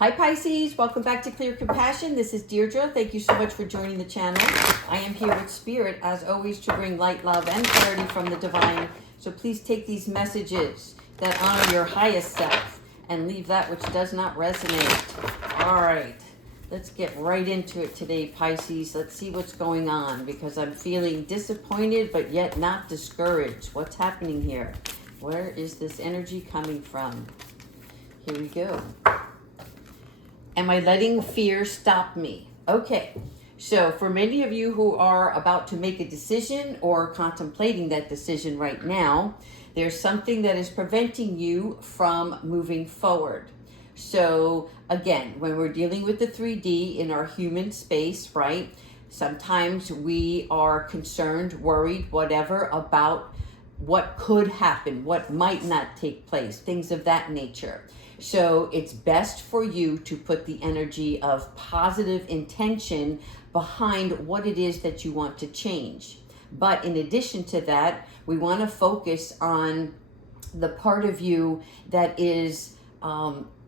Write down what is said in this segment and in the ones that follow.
Hi Pisces, welcome back to Clear Compassion. This is Deirdre. Thank you so much for joining the channel. I am here with Spirit, as always, to bring light, love, and clarity from the divine. So please take these messages that honor your highest self and leave that which does not resonate. All right, let's get right into it today, Pisces. Let's see what's going on, because I'm feeling disappointed but yet not discouraged. What's happening here? Where is this energy coming from? Here we go. Am I letting fear stop me? Okay, so for many of you who are about to make a decision or contemplating that decision right now, there's something that is preventing you from moving forward. So again, when we're dealing with the 3D in our human space, right? Sometimes we are concerned, worried, whatever, about what could happen, what might not take place, things of that nature. So it's best for you to put the energy of positive intention behind what it is that you want to change. But in addition to that, we want to focus on the part of you that is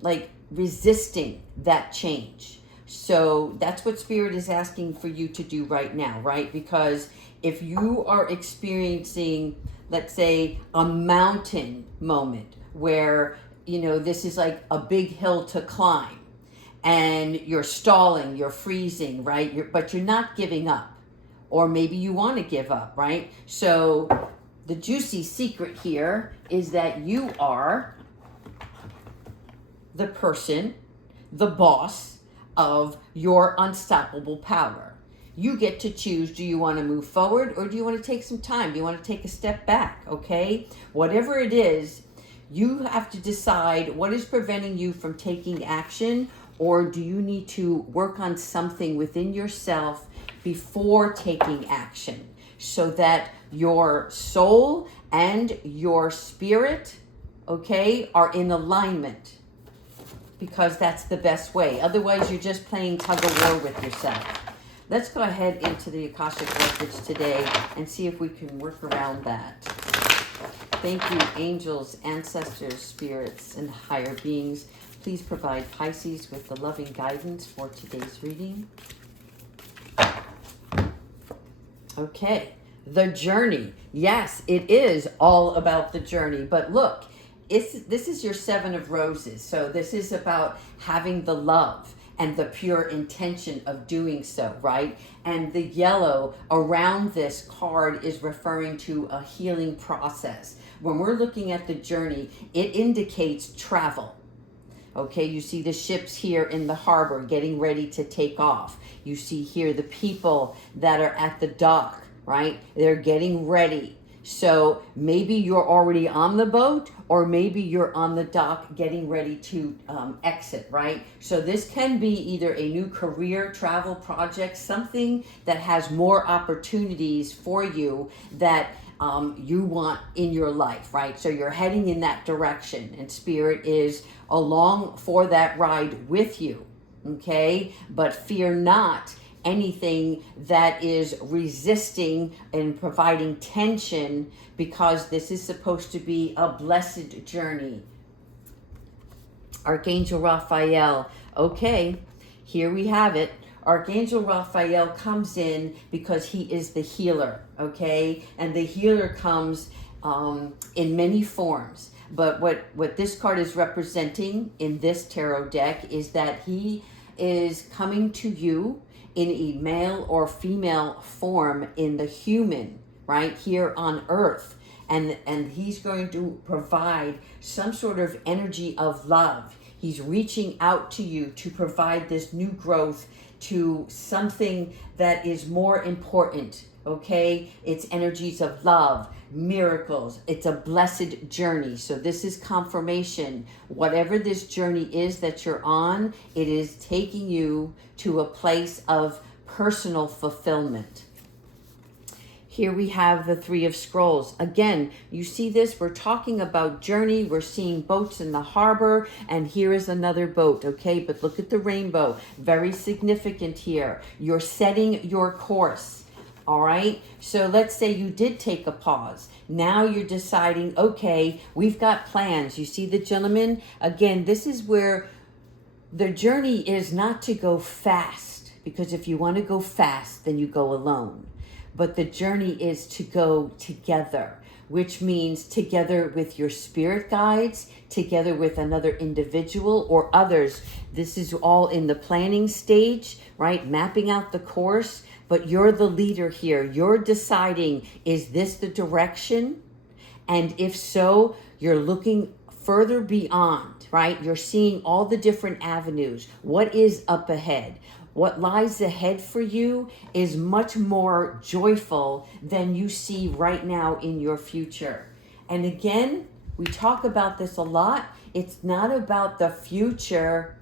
like resisting that change. So that's what Spirit is asking for you to do right now, right? Because if you are experiencing, let's say, a mountain moment where this is like a big hill to climb and you're stalling, you're freezing, right? But you're not giving up. Or maybe you want to give up, right? So the juicy secret here is that you are the person, the boss of your unstoppable power. You get to choose, do you want to move forward or do you want to take some time? Do you want to take a step back, okay? Whatever it is, you have to decide what is preventing you from taking action, or do you need to work on something within yourself before taking action so that your soul and your spirit, okay, are in alignment, because that's the best way. Otherwise, you're just playing tug of war with yourself. Let's go ahead into the Akashic Records today and see if we can work around that. Thank you, angels, ancestors, spirits, and higher beings. Please provide Pisces with the loving guidance for today's reading. Okay, the journey. Yes, it is all about the journey. But look, this is your Seven of Roses. So this is about having the love and the pure intention of doing so, right? And the yellow around this card is referring to a healing process. When we're looking at the journey, it indicates travel. Okay, you see the ships here in the harbor getting ready to take off. You see here the people that are at the dock, right? They're getting ready. So maybe you're already on the boat, or maybe you're on the dock getting ready to exit, right? So this can be either a new career, travel project, something that has more opportunities for you that you want in your life, right? So you're heading in that direction, and Spirit is along for that ride with you, okay? But fear not anything that is resisting and providing tension, because this is supposed to be a blessed journey. Archangel Raphael. Okay, here we have it. Archangel Raphael comes in because he is the healer, okay? And the healer comes in many forms. But what this card is representing in this tarot deck is that he is coming to you in a male or female form in the human, right, here on earth. And he's going to provide some sort of energy of love. He's reaching out to you to provide this new growth to something that is more important, okay? It's energies of love, miracles. It's a blessed journey. So this is confirmation. Whatever this journey is that you're on, it is taking you to a place of personal fulfillment. Here we have the Three of Scrolls. Again, you see this? We're talking about journey. We're seeing boats in the harbor, and here is another boat, okay? But look at the rainbow. Very significant here. You're setting your course, all right? So let's say you did take a pause. Now you're deciding, okay, we've got plans. You see the gentleman? Again, this is where The journey is not to go fast, because if you want to go fast, then you go alone. But the journey is to go together, which means together with your spirit guides, together with another individual or others. This is all in the planning stage, right? Mapping out the course, but you're the leader here. You're deciding, is this the direction? And if so, you're looking further beyond, right? You're seeing all the different avenues. What is up ahead? What lies ahead for you is much more joyful than you see right now in your future. And again, we talk about this a lot. It's not about the future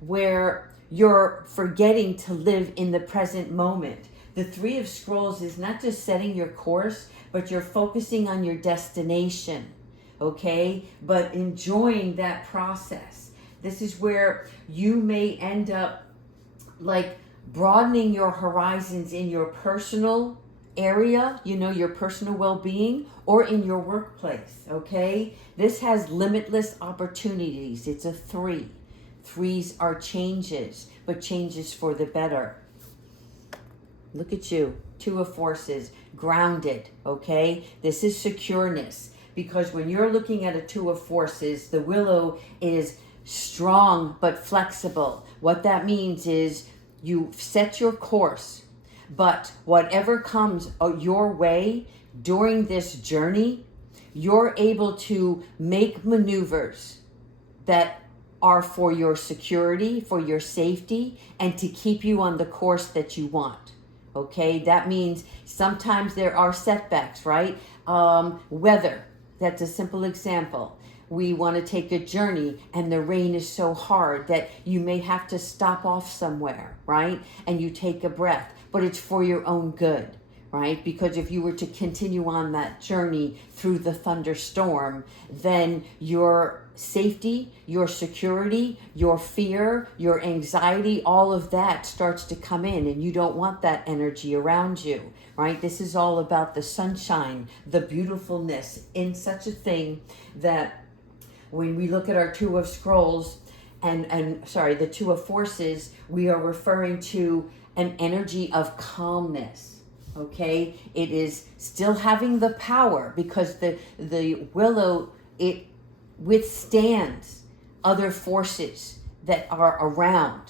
where you're forgetting to live in the present moment. The Three of Scrolls is not just setting your course, but you're focusing on your destination, okay? But enjoying that process. This is where you may end up like broadening your horizons in your personal area, your personal well-being, or in your workplace, okay? This has limitless opportunities. It's a 3. 3s are changes, but changes for the better. Look at you, 2 of Forces, grounded, okay? This is secureness, because when you're looking at a 2 of Forces, the willow is strong but flexible. What that means is you set your course, but whatever comes your way during this journey, you're able to make maneuvers that are for your security, for your safety, and to keep you on the course that you want. Okay, that means sometimes there are setbacks, right? Weather, that's a simple example. We want to take a journey and the rain is so hard that you may have to stop off somewhere, right? And you take a breath, but it's for your own good, right? Because if you were to continue on that journey through the thunderstorm, then your safety, your security, your fear, your anxiety, all of that starts to come in, and you don't want that energy around you, right? This is all about the sunshine, the beautifulness in such a thing that when we look at our 2 of Scrolls the 2 of Forces, we are referring to an energy of calmness. Okay, it is still having the power, because the willow, it withstands other forces that are around,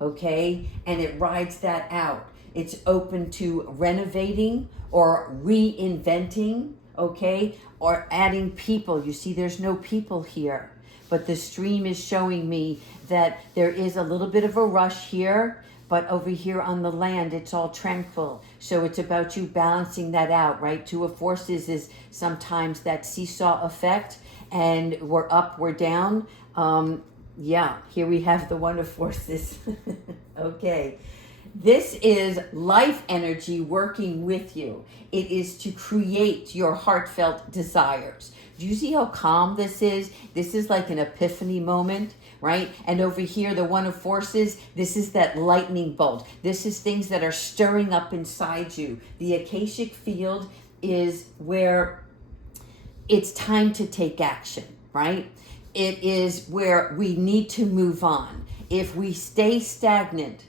okay, and it rides that out. It's open to renovating or reinventing, okay, or adding people. You see, there's no people here, but the stream is showing me that there is a little bit of a rush here, but over here on the land, it's all tranquil. So it's about you balancing that out, right? 2 of Forces is sometimes that seesaw effect, and we're up, we're down. Here we have the 1 of Forces. Okay. This is life energy working with you. It is to create your heartfelt desires. Do you see how calm this is? This is like an epiphany moment, right? And over here, the 1 of Forces, this is that lightning bolt. This is things that are stirring up inside you. The Akashic field is where it's time to take action, right? It is where we need to move on. If we stay stagnant,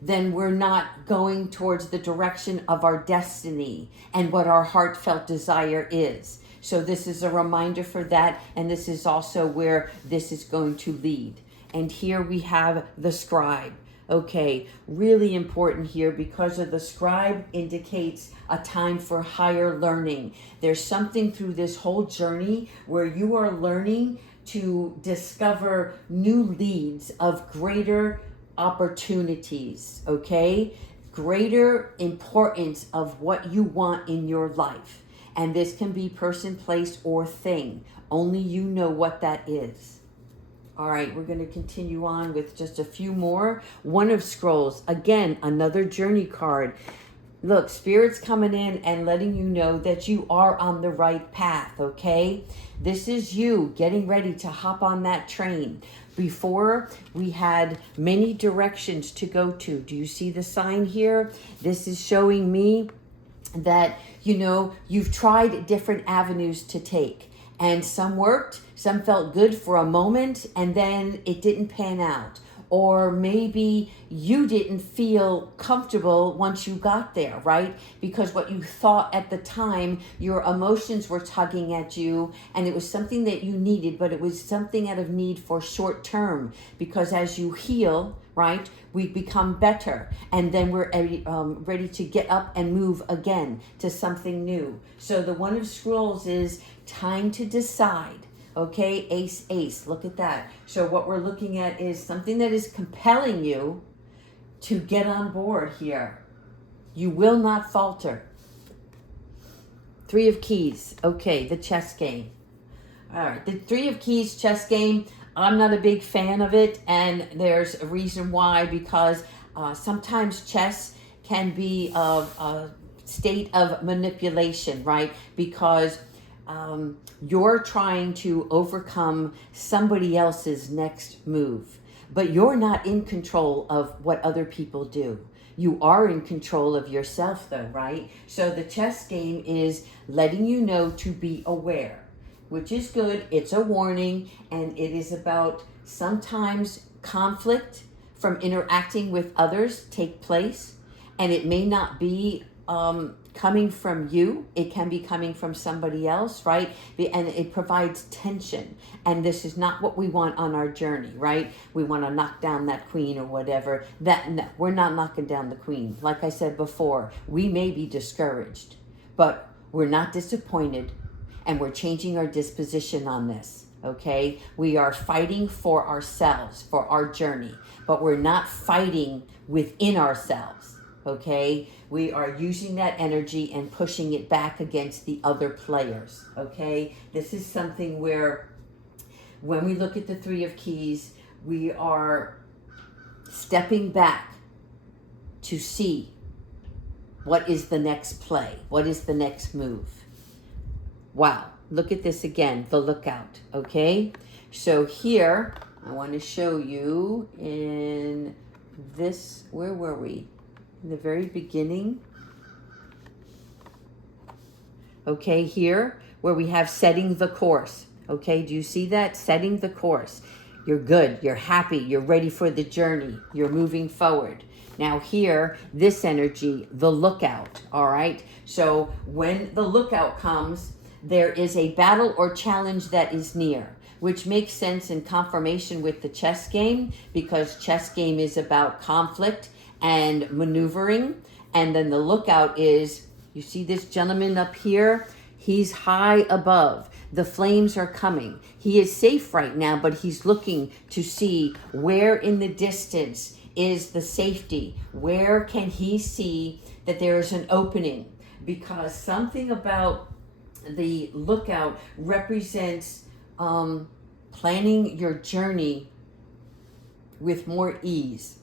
then we're not going towards the direction of our destiny and what our heartfelt desire is. So this is a reminder for that, and this is also where this is going to lead. And here we have the scribe. Okay, really important here, because of the scribe indicates a time for higher learning. There's something through this whole journey where you are learning to discover new leads of greater opportunities, okay? Greater importance of what you want in your life. And this can be person, place, or thing. Only you know what that is. All right, we're going to continue on with just a few more. 1 of Scrolls, again, another journey card. Look, Spirit's coming in and letting you know that you are on the right path, okay? This is you getting ready to hop on that train. Before, we had many directions to go to. Do you see the sign here? This is showing me that, you've tried different avenues to take. And some worked, some felt good for a moment, and then it didn't pan out. or maybe you didn't feel comfortable once you got there, right? Because what you thought at the time, your emotions were tugging at you, and it was something that you needed, but it was something out of need for short term, because as you heal, right, we become better, and then we're ready to get up and move again to something new. So the One of Scrolls is time to decide. Okay, ace, ace, look at that. So what we're looking at is something that is compelling you to get on board here. You will not falter. Three of Keys. Okay, the chess game. All right, the Three of Keys chess game, I'm not a big fan of it, and there's a reason why, because sometimes chess can be a state of manipulation, right? Because you're trying to overcome somebody else's next move, but you're not in control of what other people do. You are in control of yourself though, right? So the chess game is letting you know to be aware, which is good. It's a warning, and it is about sometimes conflict from interacting with others take place, and it may not be coming from you. It can be coming from somebody else, right? And it provides tension. And this is not what we want on our journey, right? We want to knock down that queen or whatever. No, we're not knocking down the queen. Like I said before, we may be discouraged, but we're not disappointed, and we're changing our disposition on this. Okay? We are fighting for ourselves, for our journey, but we're not fighting within ourselves. Okay, we are using that energy and pushing it back against the other players. Okay, this is something where when we look at the Three of Keys, we are stepping back to see what is the next play, what is the next move. Wow, look at this again, the Lookout. Okay, so here I want to show you in this, where were we? In the very beginning. Okay, here where we have setting the course. Okay, do you see that? Setting the course. You're good, you're happy, you're ready for the journey, you're moving forward. Now here, this energy, the Lookout, all right? So when the Lookout comes, there is a battle or challenge that is near, which makes sense in confirmation with the chess game, because chess game is about conflict and maneuvering. And then the Lookout is, you see this gentleman up here? He's high above. The flames are coming. He is safe right now, but he's looking to see where in the distance is the safety. Where can he see that there is an opening? Because something about the Lookout represents planning your journey with more ease.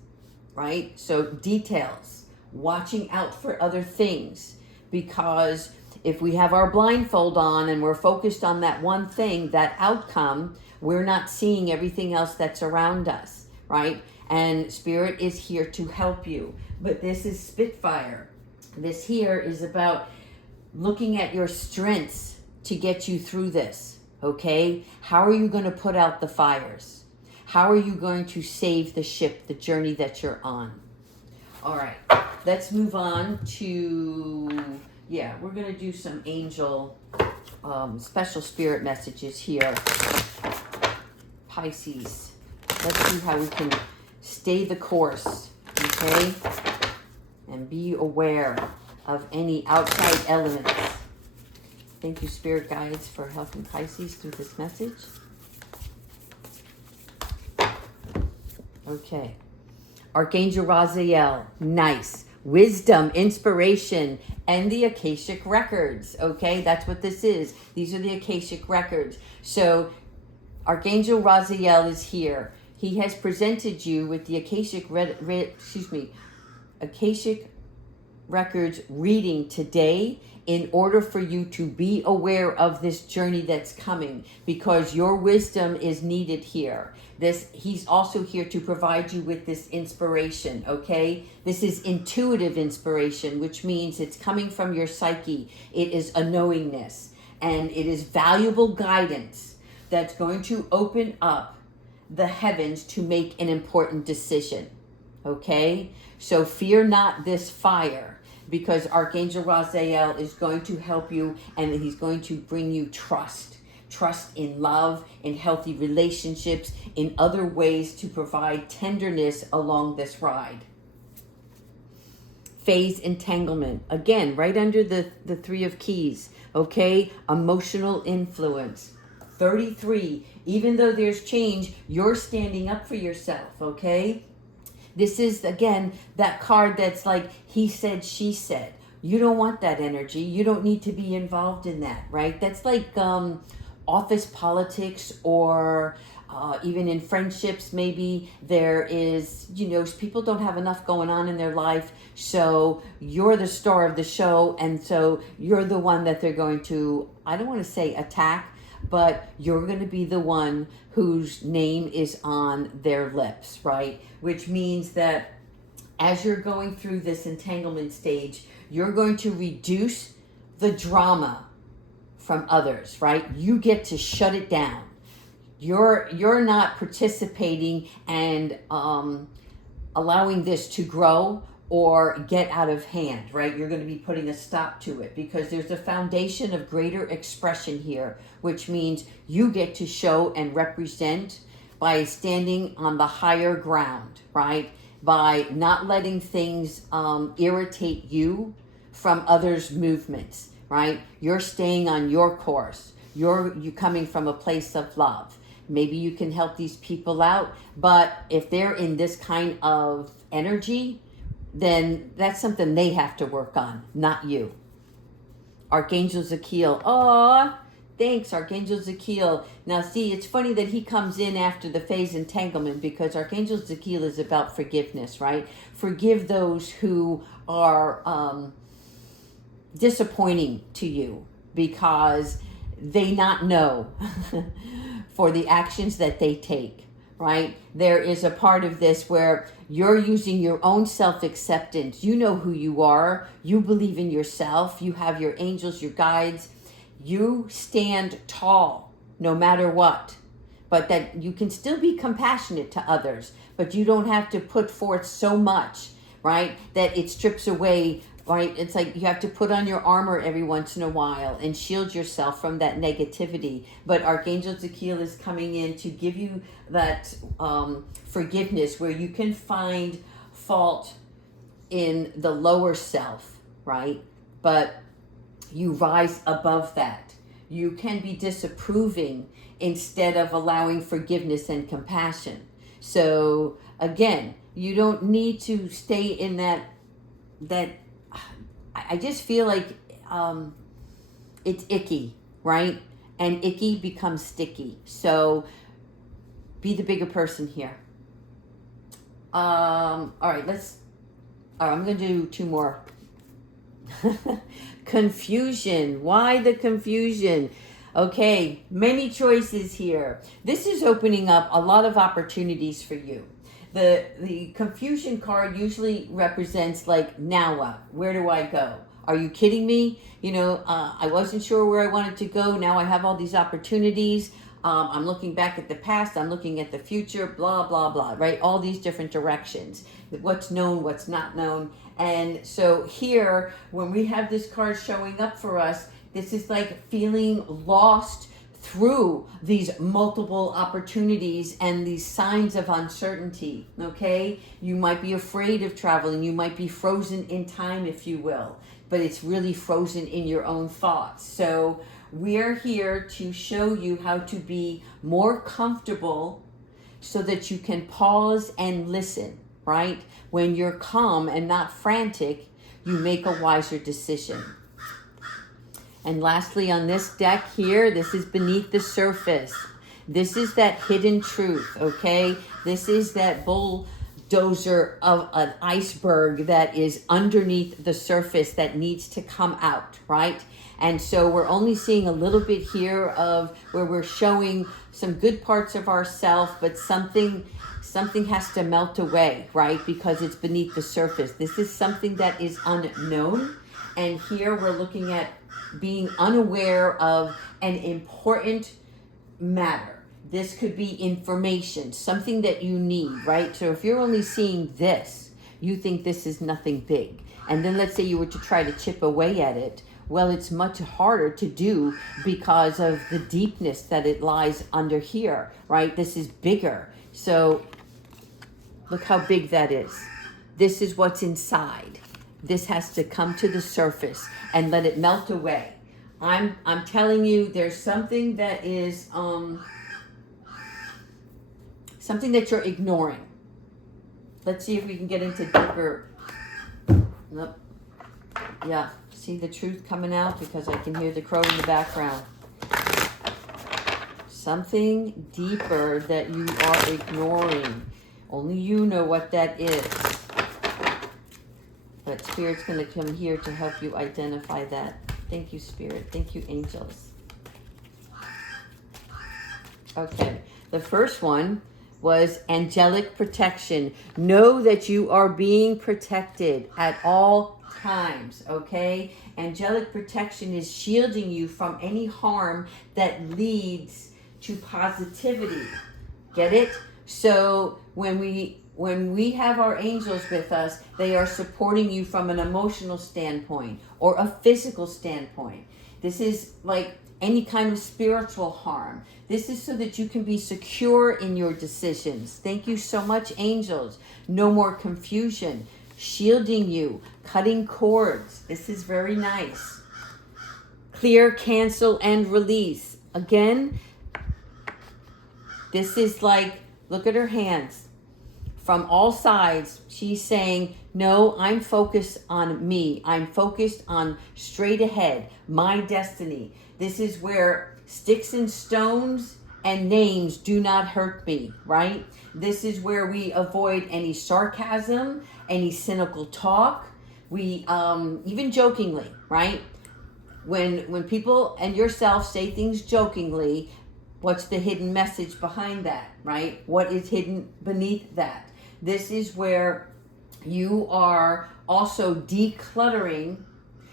Right? So details, watching out for other things, because if we have our blindfold on and we're focused on that one thing, that outcome, we're not seeing everything else that's around us, right? And Spirit is here to help you. But this is Spitfire. This here is about looking at your strengths to get you through this, okay? How are you going to put out the fires? How are you going to save the ship, the journey that you're on? All right, let's move on to, we're going to do some angel special spirit messages here. Pisces, let's see how we can stay the course, okay? And be aware of any outside elements. Thank you, Spirit Guides, for helping Pisces through this message. Okay. Archangel Raziel, nice. Wisdom, inspiration, and the Akashic Records. Okay, that's what this is. These are the Akashic Records. So Archangel Raziel is here. He has presented you with the Akashic Akashic Records reading today in order for you to be aware of this journey that's coming, because your wisdom is needed here. He's also here to provide you with this inspiration, okay? This is intuitive inspiration, which means it's coming from your psyche. It is a knowingness, and it is valuable guidance that's going to open up the heavens to make an important decision. Okay? So fear not this fire, because Archangel Raziel is going to help you, and he's going to bring you trust. Trust in love, in healthy relationships, in other ways to provide tenderness along this ride. Phase entanglement. Again, right under the 3 of keys. Okay? Emotional influence. 33. Even though there's change, you're standing up for yourself. Okay? This is, again, that card that's like, he said, she said. You don't want that energy. You don't need to be involved in that, right? That's like office politics, or even in friendships, maybe there is, people don't have enough going on in their life. So you're the star of the show. And so you're the one that they're going to, I don't want to say attack, but you're going to be the one whose name is on their lips, right? Which means that as you're going through this entanglement stage, you're going to reduce the drama from others, right? You get to shut it down. You're not participating and allowing this to grow or get out of hand, right? You're going to be putting a stop to it, because there's a foundation of greater expression here, which means you get to show and represent by standing on the higher ground, right? By not letting things irritate you from others' movements, right? You're staying on your course. You're coming from a place of love. Maybe you can help these people out, but if they're in this kind of energy, then that's something they have to work on, not you. Archangel Zakiel. Oh, thanks, Archangel Zakiel. Now, see, it's funny that he comes in after the phase entanglement, because Archangel Zakiel is about forgiveness, right? Forgive those who are disappointing to you because they not know for the actions that they take, right? There is a part of this where you're using your own self-acceptance. You know who you are. You believe in yourself. You have your angels, your guides. You stand tall no matter what. But that you can still be compassionate to others, but you don't have to put forth so much, right, that it strips away, right? It's like you have to put on your armor every once in a while and shield yourself from that negativity. But Archangel Zakiel is coming in to give you that forgiveness, where you can find fault in the lower self, right? But you rise above that. You can be disapproving instead of allowing forgiveness and compassion. So again, you don't need to stay in that I just feel like it's icky, right? And icky becomes sticky. So be the bigger person here. All right, I'm going to do 2 more. Confusion. Why the confusion? Okay, many choices here. This is opening up a lot of opportunities for you. The confusion card usually represents like, now what? Where do I go? Are you kidding me? I wasn't sure where I wanted to go. Now I have all these opportunities. I'm looking back at the past. I'm looking at the future, blah, blah, blah, right? All these different directions. What's known, what's not known. And so here, when we have this card showing up for us, this is like feeling lost through these multiple opportunities and these signs of uncertainty, okay? You might be afraid of traveling. You might be frozen in time, if you will, but it's really frozen in your own thoughts. So we're here to show you how to be more comfortable so that you can pause and listen, right? When you're calm and not frantic, you make a wiser decision. And lastly, on this deck here, this is beneath the surface. This is that hidden truth, okay? This is that bulldozer of an iceberg that is underneath the surface that needs to come out, right? And so we're only seeing a little bit here of where we're showing some good parts of ourselves, but something has to melt away, right? Because it's beneath the surface. This is something that is unknown. And here we're looking at being unaware of an important matter. This could be information, something that you need, right? So if you're only seeing this, you think this is nothing big. And then let's say you were to try to chip away at it. Well, it's much harder to do because of the deepness that it lies under here, right? This is bigger. So look how big that is. This is what's inside. This has to come to the surface and let it melt away. I'm telling you, there's something that is something that you're ignoring. Let's see if we can get into deeper. Nope. Yeah, see the truth coming out because I can hear the crow in the background. Something deeper that you are ignoring. Only you know what that is. But Spirit's going to come here to help you identify that. Thank you, Spirit. Thank you, angels. Okay, the first one was angelic protection. Know that you are being protected at all times, okay? Angelic protection is shielding you from any harm that leads to positivity. Get it? So when we have our angels with us, they are supporting you from an emotional standpoint or a physical standpoint. This is like any kind of spiritual harm. This is so that you can be secure in your decisions. Thank you so much, angels. No more confusion. Shielding you. Cutting cords. This is very nice. Clear, cancel, and release. Again, this is like, look at her hands. From all sides, she's saying, no, I'm focused on me. I'm focused on straight ahead, my destiny. This is where sticks and stones and names do not hurt me, right? This is where we avoid any sarcasm, any cynical talk. We, even jokingly, right? When people and yourself say things jokingly, what's the hidden message behind that, right? What is hidden beneath that? This is where you are also decluttering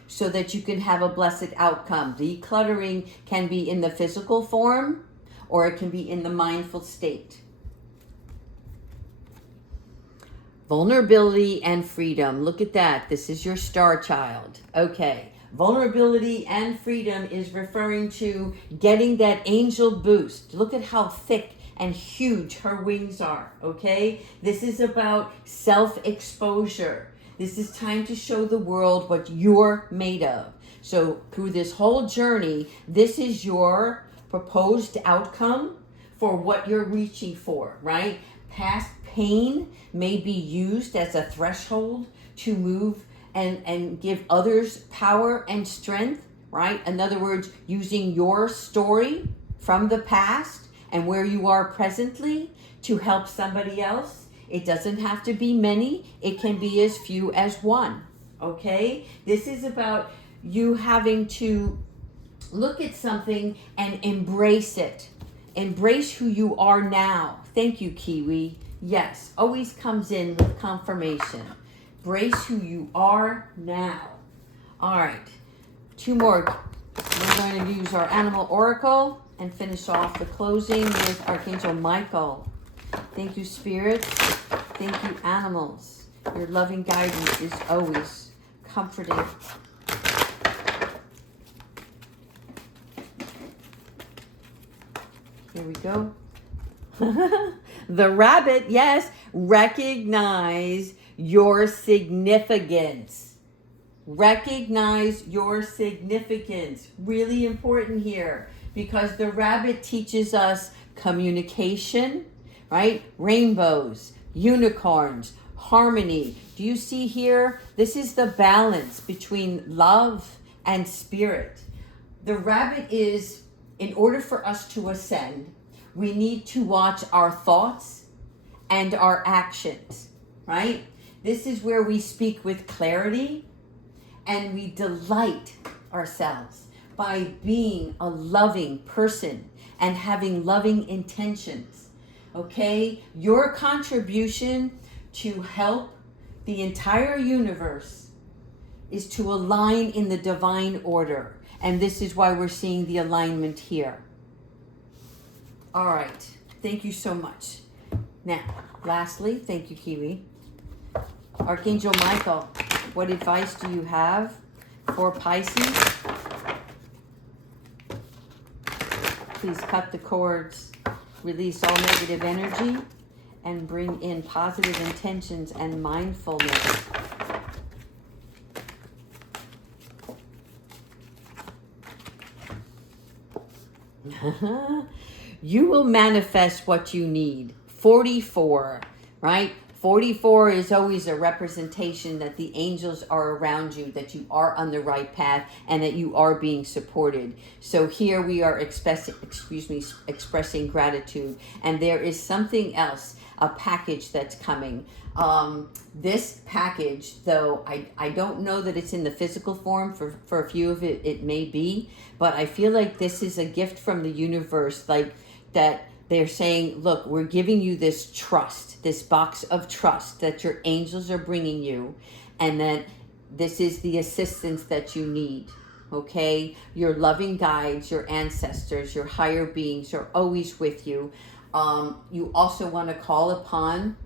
so that you can have a blessed outcome. Decluttering can be in the physical form or it can be in the mindful state. Vulnerability and freedom. Look at that. This is your star child. Okay. Vulnerability and freedom is referring to getting that angel boost. Look at how thick and huge her wings are, okay? This is about self-exposure. This is time to show the world what you're made of. So through this whole journey, this is your proposed outcome for what you're reaching for, right? Past pain may be used as a threshold to move and give others power and strength, right? In other words, using your story from the past and where you are presently to help somebody else. It doesn't have to be many. It can be as few as one, okay? This is about you having to look at something and embrace it. Embrace who you are now. Thank you, Kiwi. Yes, always comes in with confirmation. Embrace who you are now. All right, two more. We're going to use our animal oracle and finish off the closing with Archangel Michael. Thank you, Spirit. Thank you, animals. Your loving guidance is always comforting. Here we go. The rabbit, yes, recognize your significance. Recognize your significance. Really important here because the rabbit teaches us communication, right? Rainbows, unicorns, harmony. Do you see here? This is the balance between love and spirit. The rabbit is, in order for us to ascend, we need to watch our thoughts and our actions, right? This is where we speak with clarity and we delight ourselves by being a loving person and having loving intentions, okay? Your contribution to help the entire universe is to align in the divine order. And this is why we're seeing the alignment here. All right. Thank you so much. Now, lastly, thank you, Kiwi. Archangel Michael, what advice do you have for Pisces? Please cut the cords, release all negative energy, and bring in positive intentions and mindfulness. You will manifest what you need. 44, right? 44 is always a representation that the angels are around you, that you are on the right path, and that you are being supported. So here we are expressing gratitude. And there is something else, a package that's coming. This package, though, I don't know that it's in the physical form. For a few of it may be, but I feel like this is a gift from the universe, like that they're saying, look, we're giving you this trust, this box of trust that your angels are bringing you, and that this is the assistance that you need. Okay, your loving guides, your ancestors, your higher beings are always with you. You also want to call upon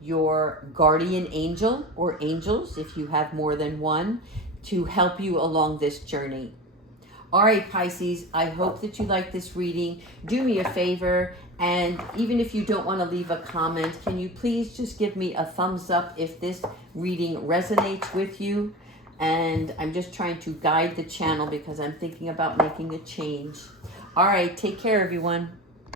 your guardian angel or angels, if you have more than one, to help you along this journey. All right, Pisces, I hope that you like this reading. Do me a favor, and even if you don't want to leave a comment, can you please just give me a thumbs up if this reading resonates with you? And I'm just trying to guide the channel because I'm thinking about making a change. All right, take care, everyone.